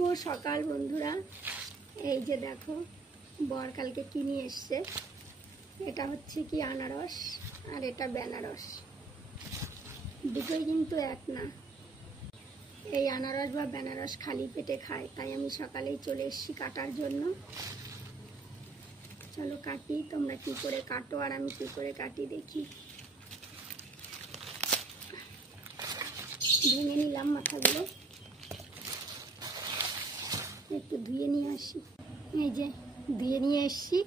শুভ সকাল বন্ধুরা। এই যে দেখো বর কালকে কি নিয়ে এসছে। এটা হচ্ছে কি আনারস আর এটা বেনারস, দুটোই কিন্তু এক না। এই আনারস বা বেনারস খালি পেটে খায়, তাই আমি সকালেই চলে এসেছি কাটার জন্য। চলো কাটি, তোমরা কি করে কাটো আর আমি কি করে কাটি দেখি। ভেঙে নিলাম মাথাগুলো, একটু ধুয়ে নিয়ে আসি। এই যে ধুয়ে নিয়ে এসছি,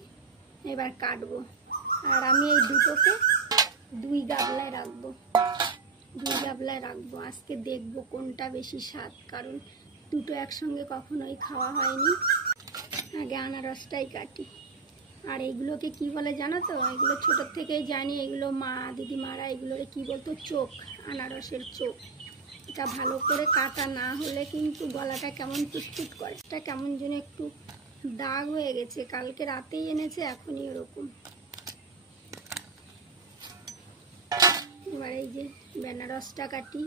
এবার কাটবো। আর আমি এই দুটোকে দুই গাবলায় রাখবো। আজকে দেখবো কোনটা বেশি স্বাদ, কারণ দুটো একসঙ্গে কখনোই খাওয়া হয়নি। আগে আনারসটাই কাটি। আর এগুলোকে কি বলে জানো তো? এগুলো ছোটোর থেকেই জানি, এগুলো মা দিদিমারা এগুলোকে কি বলতো, চোখ, আনারসের চোখ। এটা ভালো করে কাটা না হলে কিন্তু গলাটা কেমন টুটটুট করে, এটা কেমন যেন একটু দাগ হয়ে গেছে। কালকে রাতেই এনেছে, এখনই ওরকম। এবার এই যে বেনারসটা কাটি।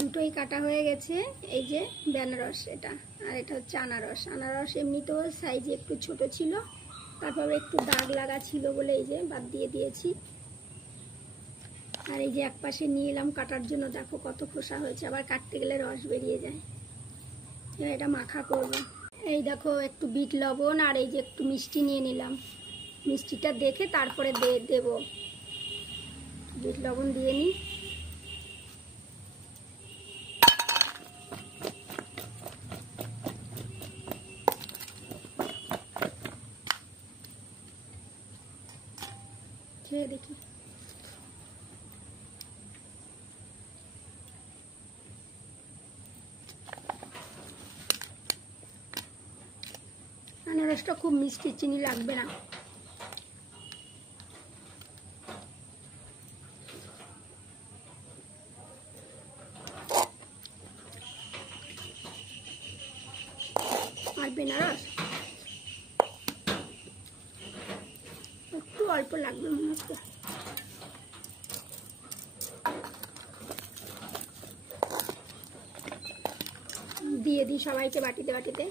দুটোই কাটা হয়ে গেছে। এই যে বেনারস এটা, আর এটা হচ্ছে আনারস। আনারস এমনিতেও সাইজে একটু ছোট ছিল, তারপরে একটু দাগ লাগা ছিল বলে এই যে বাদ দিয়ে দিয়েছি। আর এই যে এক পাশে নিয়ে এলাম কাটার জন্য, দেখো কত খোসা হয়েছে, আবার কাটতে গেলে রস বেরিয়ে যায়। এবার এটা মাখা করব। এই দেখো একটু বিট লবণ আর এই যে একটু মিষ্টি নিয়ে নিলাম। মিষ্টিটা দেখে তারপরে দেব। বিট লবণ দিয়ে নিই। খেয়ে দেখি। আনারসটা খুব মিষ্টি, চিনি লাগবে না। আর বেনারস একটু অল্প লাগবে মনে হচ্ছে। দিয়ে দিই সবাইকে বাটিতে বাটিতে।